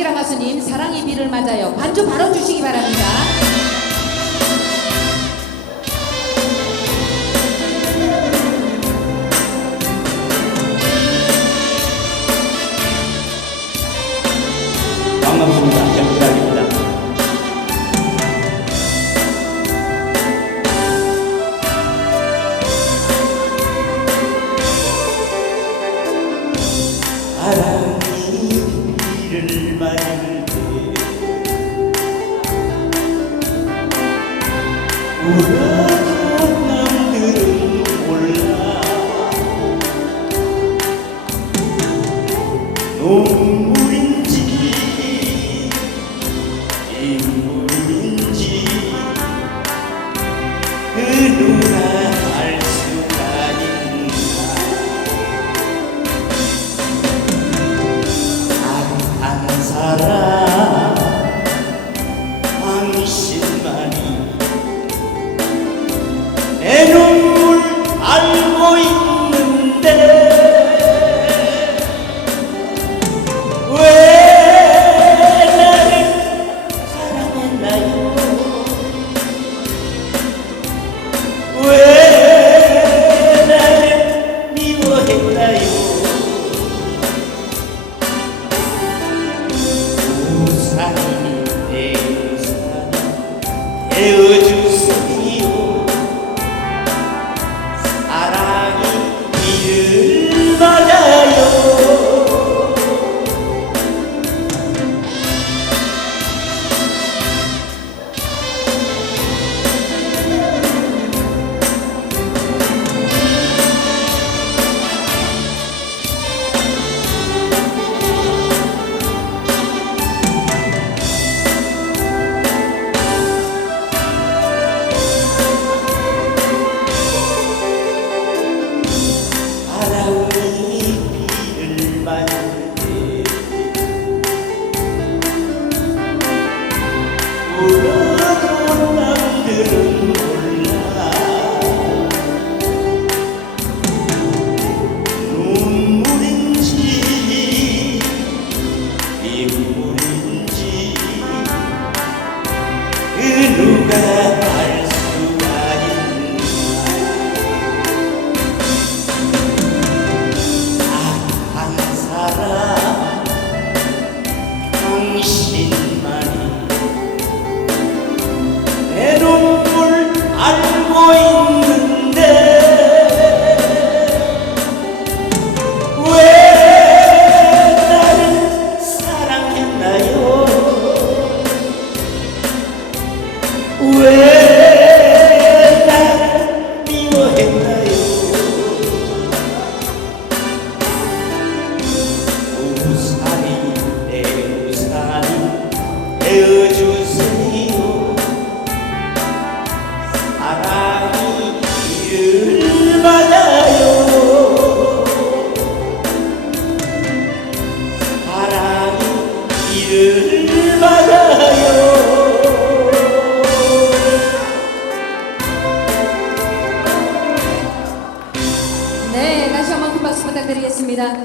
박기라 가수님 사랑이 비를 맞아요. 반주 바로 주시기 바랍니다. 반갑습니다. 정기락입니다. 바람 이 비를 맞을 때 울어도 남들은 몰라 눈물인 心。 비 lugar. 네, 다시 한 번 큰 박수 부탁드리겠습니다.